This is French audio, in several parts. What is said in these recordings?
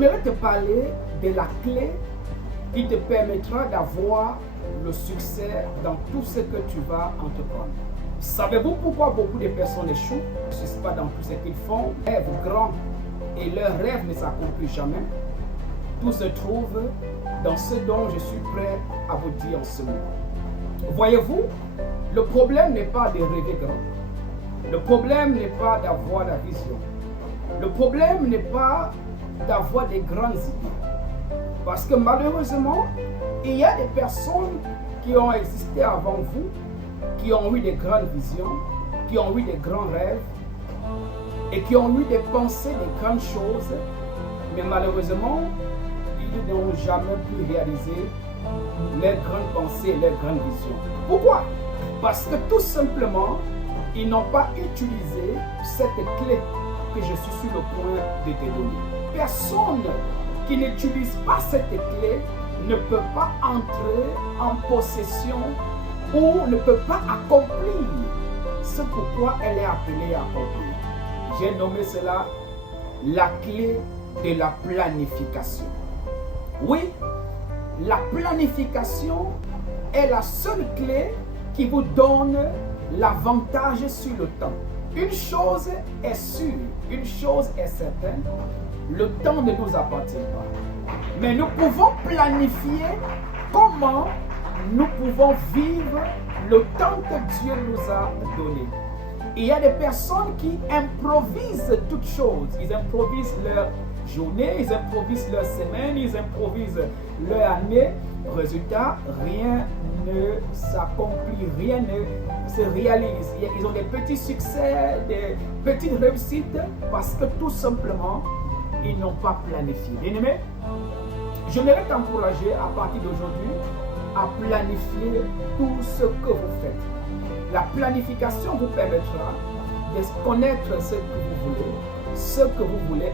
J'aimerais te parler de la clé qui te permettra d'avoir le succès dans tout ce que tu vas entreprendre. Savez-vous pourquoi beaucoup de personnes échouent, ne réussissent pas dans tout ce qu'ils font, rêvent grand et leurs rêves ne s'accomplissent jamais? Tout se trouve dans ce dont je suis prêt à vous dire en ce moment. Voyez-vous, le problème n'est pas de rêver grand. Le problème n'est pas d'avoir la vision. Le problème n'est pas d'avoir des grandes idées. Parce que malheureusement, il y a des personnes qui ont existé avant vous, qui ont eu des grandes visions, qui ont eu des grands rêves et qui ont eu des pensées, des grandes choses, mais malheureusement, ils n'ont jamais pu réaliser leurs grandes pensées, leurs grandes visions. Pourquoi? Parce que tout simplement, ils n'ont pas utilisé cette clé que je suis sur le point de te donner. Personne qui n'utilise pas cette clé ne peut pas entrer en possession ou ne peut pas accomplir ce pourquoi elle est appelée à accomplir. J'ai nommé cela la clé de la planification. Oui, la planification est la seule clé qui vous donne l'avantage sur le temps. Une chose est sûre, une chose est certaine, le temps ne nous appartient pas. Mais nous pouvons planifier comment nous pouvons vivre le temps que Dieu nous a donné. Il y a des personnes qui improvisent toutes choses. Ils improvisent leur journée, ils improvisent leur semaine, ils improvisent leur année. Résultat, rien ne s'accomplit, rien ne se réalise. Ils ont des petits succès, des petites réussites parce que tout simplement, ils n'ont pas planifié. Bien-aimé, j'aimerais t'encourager à partir d'aujourd'hui à planifier tout ce que vous faites. La planification vous permettra de connaître ce que vous voulez, ce que vous voulez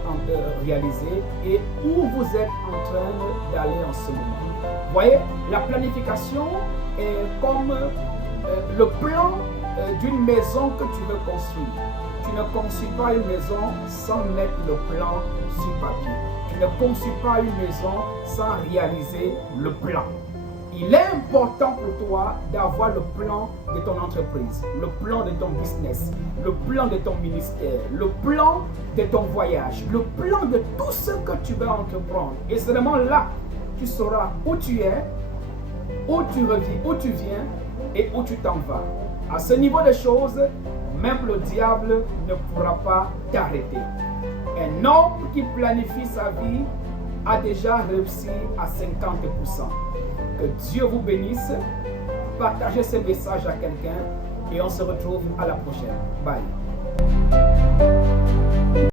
réaliser et où vous êtes en train d'aller en ce moment. Vous voyez, la planification est comme le plan d'une maison que tu veux construire. Tu ne construis pas une maison sans mettre le plan sur papier. Tu ne construis pas une maison sans réaliser le plan. Il est important pour toi d'avoir le plan de ton entreprise, le plan de ton business, le plan de ton ministère, le plan de ton voyage, le plan de tout ce que tu vas entreprendre. Et seulement là, tu sauras où tu es, où tu reviens, où tu viens et où tu t'en vas. À ce niveau de choses, même le diable ne pourra pas t'arrêter. Un homme qui planifie sa vie a déjà réussi à 50%. Que Dieu vous bénisse. Partagez ce message à quelqu'un et on se retrouve à la prochaine. Bye.